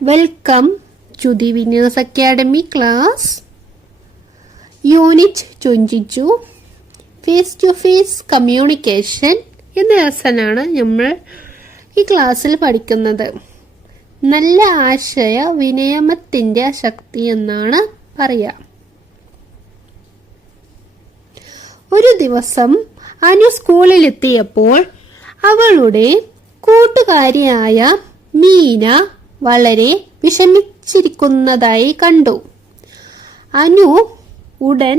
Welcome to the Winners Academy class. Unit 22 Face to Face Communication എന്ന ലെസനാണ് നമ്മൾ ഈ ക്ലാസ്സിൽ പഠിക്കുന്നത്. നല്ല ആശയ വിനിമയത്തിന്റെ ശക്തി എന്നാണ് പറയുക. ഒരു ദിവസം അനു സ്കൂളിലെത്തിയപ്പോൾ അവളുടെ കൂട്ടുകാരിയായ മീന വളരെ വിഷമിച്ചിരിക്കുന്നതായി കണ്ടു. അനു ഉടൻ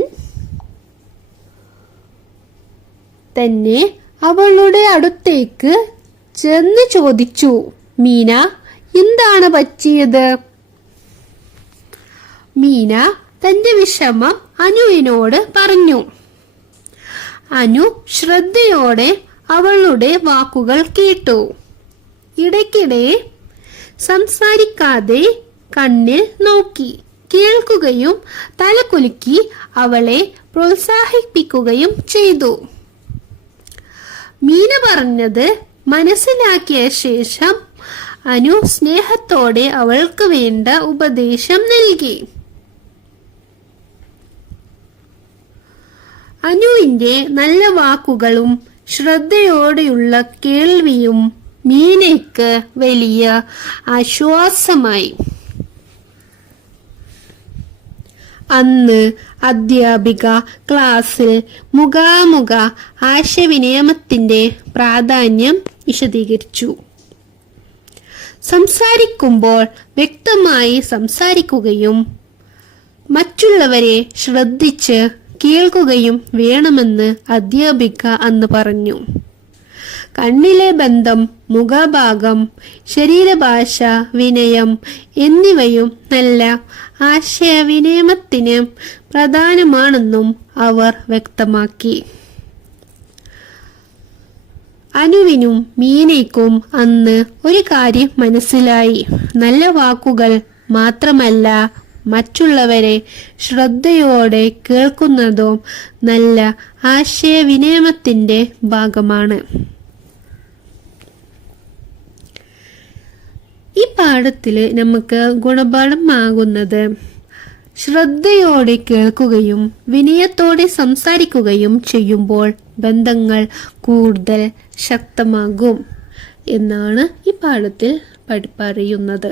തന്നെ അവളുടെ അടുത്തേക്ക് ചെന്ന് ചോദിച്ചു, മീന, എന്താണ് പറ്റിയത്? മീന തന്റെ വിഷമം അനുവിനോട് പറഞ്ഞു. അനു ശ്രദ്ധയോടെ അവളുടെ വാക്കുകൾ കേട്ടു. ഇടയ്ക്കിടെ സംസാരിക്കാതെ കണ്ണിൽ നോക്കി കേൾക്കുകയും തലകുലുക്കി അവളെ പ്രോത്സാഹിപ്പിക്കുകയും ചെയ്തു. മീന പറഞ്ഞത് മനസ്സിലാക്കിയ ശേഷം അനു സ്നേഹത്തോടെ അവൾക്ക് വേണ്ട ഉപദേശം നൽകി. അനുവിന്റെ നല്ല വാക്കുകളും ശ്രദ്ധയോടെയുള്ള കേൾവിയും മീനയ്ക്ക് വലിയ ആശ്വാസമായി. അന്ന് അധ്യാപിക ക്ലാസ്സിൽ മുഖാമുഖ ആശയവിനിമയത്തിന്റെ പ്രാധാന്യം വിശദീകരിച്ചു. സംസാരിക്കുമ്പോൾ വ്യക്തമായി സംസാരിക്കുകയും മറ്റുള്ളവരെ ശ്രദ്ധിച്ച് കേൾക്കുകയും വേണമെന്ന് അധ്യാപിക അന്ന് പറഞ്ഞു. കണ്ണിലെ ബന്ധം, മുഖഭാഗം, ശരീരഭാഷ, വിനയം എന്നിവയും നല്ല ആശയവിനിമയത്തിന് പ്രധാനമാണെന്നും അവർ വ്യക്തമാക്കി. അനുവിനും മീനയ്ക്കും അന്ന് ഒരു കാര്യം മനസ്സിലായി. നല്ല വാക്കുകൾ മാത്രമല്ല, മറ്റുള്ളവരെ ശ്രദ്ധയോടെ കേൾക്കുന്നതും നല്ല ആശയവിനിമയത്തിന്റെ ഭാഗമാണ്. ഈ പാഠത്തിൽ നമുക്ക് ഗുണപാഠമാകുന്നത് ശ്രദ്ധയോടെ കേൾക്കുകയും വിനയത്തോടെ സംസാരിക്കുകയും ചെയ്യുമ്പോൾ ബന്ധങ്ങൾ കൂടുതൽ ശക്തമാകും എന്നാണ് ഈ പാഠത്തിൽ പറയുന്നത്.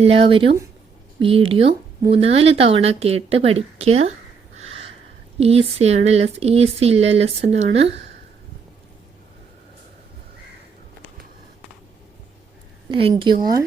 എല്ലാവരും വീഡിയോ 3-4 തവണ കേട്ട് പഠിക്കുക. ഈസിയുള്ള ലെസനാണ്. Thank you all.